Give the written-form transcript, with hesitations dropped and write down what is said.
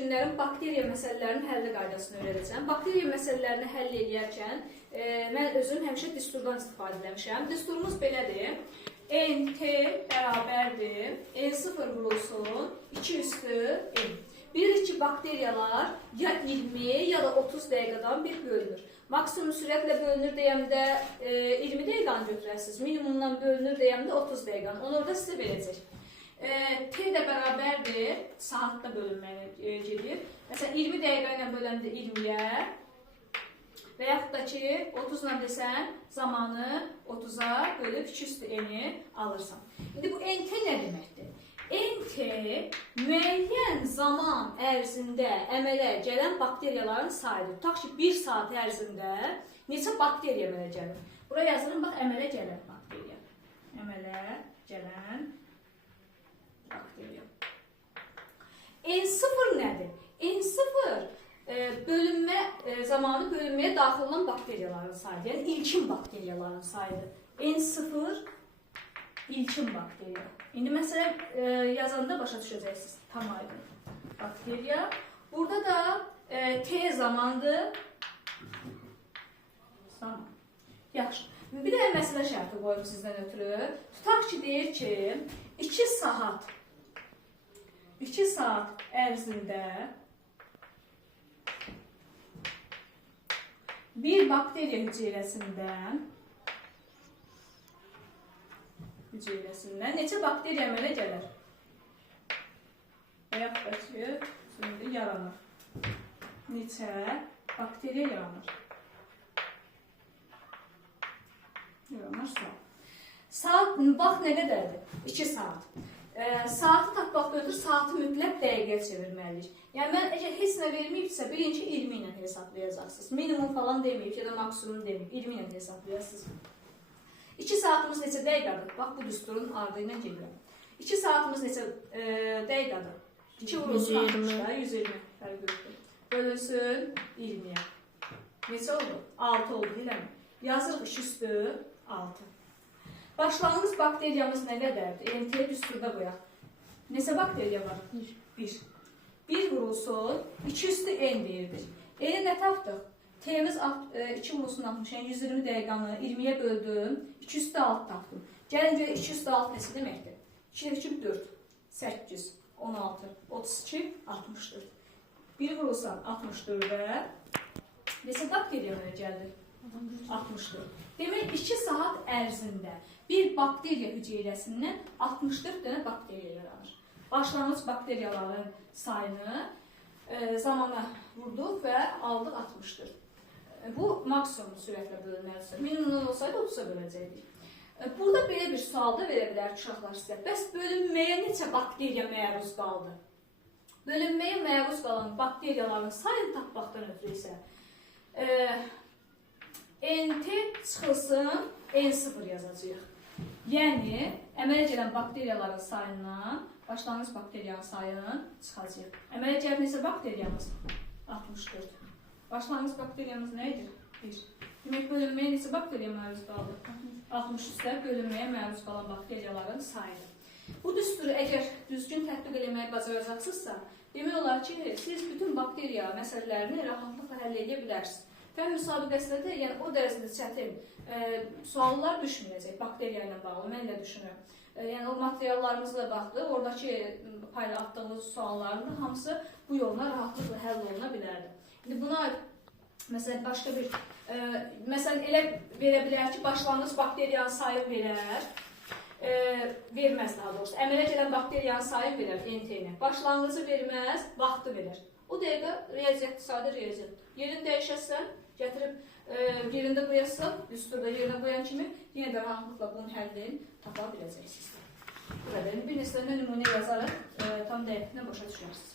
günlərin bakteriya məsələlərinin həlli qaydasını öyrədəcəm. Bakteriya məsələlərini həll edərkən mən özüm həmişə disturdan istifadə etmişəm. Disturumuz belədir. NT bərabərdir. N0 vurulsun 2 üstü N. Bilirik ki, bakteriyalar ya 20 ya da 30 dəqiqədən bir bölünür. Maksimum sürətlə bölünür deyəndə 20 dəqiqəni götürəsiniz. Minimumdan bölünür deyəndə 30 dəqiqəni. Onu orada sizə verəcək. T də bərabərdir. Saatda bölünməyə gedir. Məsələn, 20 dəqiqə ilə böləndə 20-yə və yaxud da ki, 30-la desən, zamanı 30-a bölüb 2 üstü N-i alırsan. İndi bu NT nə deməkdir? NT müəyyən zaman ərzində əmələ gələn bakteriyaların sayıdır. Tutaq ki, 1 saat ərzində neçə bakteriya əmələ gəlir? Buraya yazırım, bax, əmələ gələn bakteriya. Əmələ gələn bakteriya. N0 nədir? N0 zamanı bölünməyə daxil olan bakteriyaların sayıdır. Yəni, ilkin bakteriyaların sayıdır. N0 ilkin bakteriya. İndi məsələn, yazanda başa düşəcəksiniz. Tam aydın. Bakteriya. Burada da T zamandır. Zaman. Yaxşı. Bir də məsələ şərti qoyum sizdən ötürü. Tutaq ki, deyir ki, 2 saat ərzində bir bakteriya hüceyrəsindən neçə bakteriya əmələ gəlir? Və yaxud da ki, şimdi yaranır. Neçə bakteriya yaranır? Saat, bax, nə qədərdir? 2 saat. Saatı tapmaq götür, saatı mütləq dəqiqəyə çevirməliyik. Yəni, mən əgər heç nə verməyibsə, birinci 20 ilə hesablayacaqsınız. Minimum falan deməyib ya da maksimum deməyib. 20 ilə hesablayasınız. 2 saatımız neçə dəqiqədir? Bax, bu düsturun ardı ilə gedirəm. 2 saatımız neçə dəqiqədir? 2 vurulsun 60'da, 120. Bölünsün 20'yə. Neçə oldu? 6 oldu, eləmi? Yazırıq 2 üstü 6. Başlanğıc bakteriyamız nə qədərdir? NT düsturda qoyaq. Neçə bakteriya var? 1. 1 vurulsun 2 üstü N deyirdik. N nə tapdıq? T'miz 2 vurulsun 60, yəni 120 dəqiqanı 20'yə böldüm, 2 üstü 6 tapdım. Gəlin görə 2 üstü 6 neçə deməkdir? 2 2 4, 8, 16, 32, 64. 1 vurulsan 64'ə neçə bakteriya mənə gəldi? 64. Demək, 2 saat ərzində bir bakteriya hüceyrəsindən 64 dənə bakteriya yaranır. Başlanğıc bakteriyaların sayını zamana vurduq və aldıq 64. Bu maksimum sürətlə bölünməlidir. Minimumdan olsaydı 30'a böləcəkdik. Burada belə bir sual da verə bilər uşaqlar sizə. Bəs bölünməyə neçə bakteriya məruz qaldı? Bölünməyə məruz qalan bakteriyaların sayını tapmaqdan ötürü isə NT çıxılsın N0 yazacağıq. Yəni, əmələ gələn bakteriyaların sayından başlanğıc bakteriyanın sayını çıxacaq. Əmələ gələn neçə bakteriyamız? 64. Başlanğıc bakteriyamız nə edir? 1. Demək, bölünməyə neçə bakteriya məruz qaldı? 63-də bölünməyə məruz qalan bakteriyaların sayını. Bu düsturu əgər düzgün tətbiq eləməyi bacaracaqsınızsa, demək olar ki, siz bütün bakteriya məsələlərini rahatlıqla həll edə bilərsiniz. Fən müsabiqəsində də yəni, o dərəcədə çətin suallar düşməyəcək bakteriya ilə bağlı, mən də düşünürəm. Yəni, o materiallarımızla baxdı, oradakı payla atdığımız sualların da hamısı bu yolla rahatlıqla həll oluna bilərdi. İndi buna məsələn, başqa bir, məsələn, elə verə bilər ki, başlanğıc bakteriyanın sayı verər, verməz daha doğrusu. Əmələ gələn bakteriyanın sayı verər NT-ni. Başlanğıcı verməz, vaxtı verər. O dəqiqə riyaziyyatdır, sadə riyaziyyatdır. Yerini dəyişəsən, gətirib yerində qoyasın, düsturda yerinə qoyan kimi yenə də rahatlıqla bunun həllini tapa biləcəksiniz. Bu qədər. Bir neçə nümunə yazaraq tam dəqiqlə başa düşərsiniz.